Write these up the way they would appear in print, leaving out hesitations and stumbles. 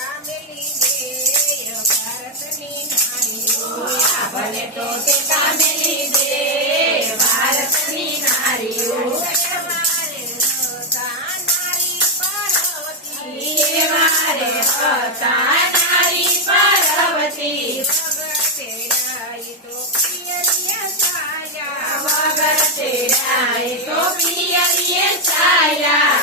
કામેલી દે ભારતની નારીઓ ભલે તો તે કામેલી દે ભારતની નારીઓ મારે હતા નારી પાર્વતી મારે હતા નારી પાર્વતી વગર તેડાય તો પિયરીએ છાયા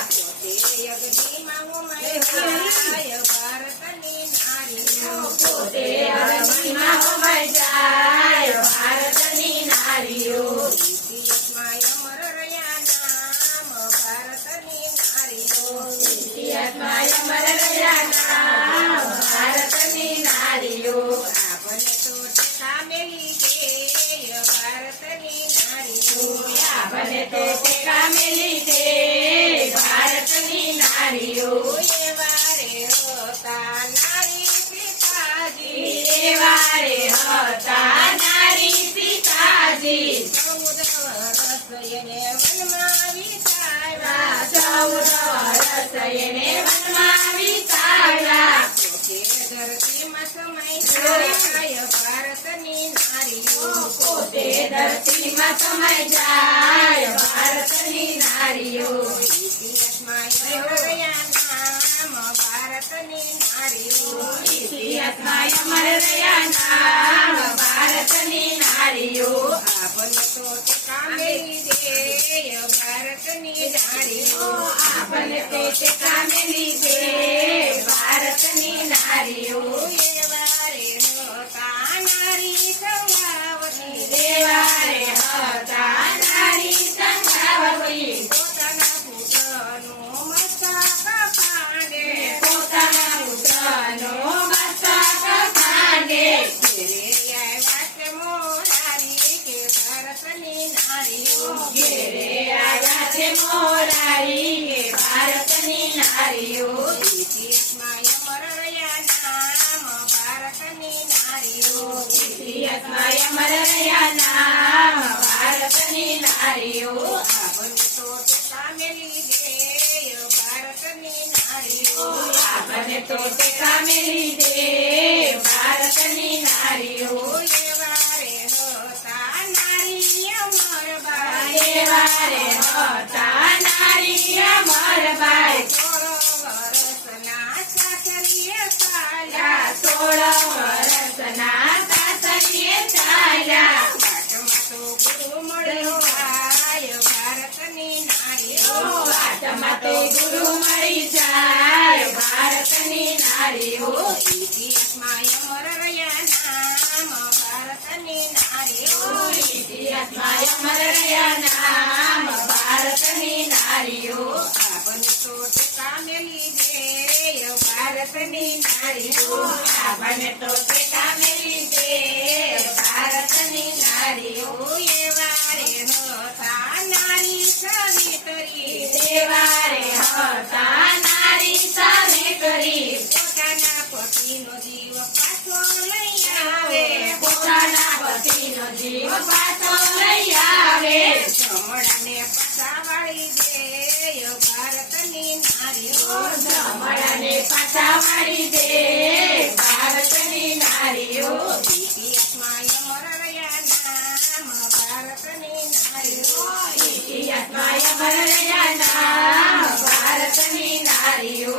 પોતે અગ્નિમાં હોમાઈ જાય ભારતની નારીઓ ઇતિહાસમાં અમર રહ્યા નામ ભારતની નારીઓ આપણને તો કામેલી દે ભારતની નારીઓ ભલે તો તે કામેલી દે ભારતની નારીઓ વારે હતા નારી પિતાજી એવા રે હતા નારી પિતાજી 14 વર્ષ એને વનમાં વિતાવ્યા 14 વર્ષ એને વનમાં વિતાવ્યા ધરતીમાં સમાય ભારતની નારીઓ પોતે ધરતીમાં સમાઈ જાય ભારતની નારીઓ ઇતિહાસમાં રહ્યા નામ ભારતની નારીઓ ઇતિહાસમાં અમર રહ્યા નામ ભારતની નારીઓ આપણને તો તે કામેલી દે ભારતની નારીઓ આપણને તો તે કામેલી દે ભારતની નારીઓ વારે હતા નારી સૌરાવતી દેવારે હતા નારી સંઘાવતી પોતાના પુત્રનું મસ્તક પાંડે પોતાના પુત્રનો મસ્તક કાંડે ઘેરે આવ્યા છે મોરારી કે ભારતની નારીઓ ઘેરે આવ્યા છે મોરારી કે ભારતની નારીઓ ઇતિહાસમાં અમર રહ્યા નામ ભારતની નારીઓ ઇતિહાસમાં અમર રહ્યા નામ ભારતની નારીઓ આપણને તો તે કામેલી દે ભારતની નારીઓ આપણને તો તે કામેલી દે ભારતની નારીઓ વારે હતા નારી અમરબાઈ દેવારે હતા નારી અમરબાઈ 16 વર્ષના સાસરીએ ચાલ્યા 16 વાટમાં તો ગુરુ મળી જાય ભારતની નારીઓ વાટમાં તો ગુરુ મળી જાય ભારતની નારીઓ ઇતિહાસમાં અમર રહ્યા નામ ભારતની નારીઓ ઇતિહાસમાં અમર રહ્યા નામ ભારતની નારીઓ આપણને તો તે કામેલી દે ભારતની નારીઓ આપણને તો તે કામેલી દે ભારતની નારીઓ વારે હતા નારી સવિતરી દેવારે હતા નારી સામે કરી પોતાના પતિનો જીવ પાછો લઈ આવે પોતાના પતિનો જીવ પાછો લઈ આવે જમણાને પાછા વાળી દે ભારતની નારીઓ જમણાને પાછા વાળી દે ભારતની નારીઓ ઇતિહાસમાં અમર રહ્યા નામ ભારતની નારીઓ ઇતિહાસમાં અમર રહ્યા નામ ભારતની નારીઓ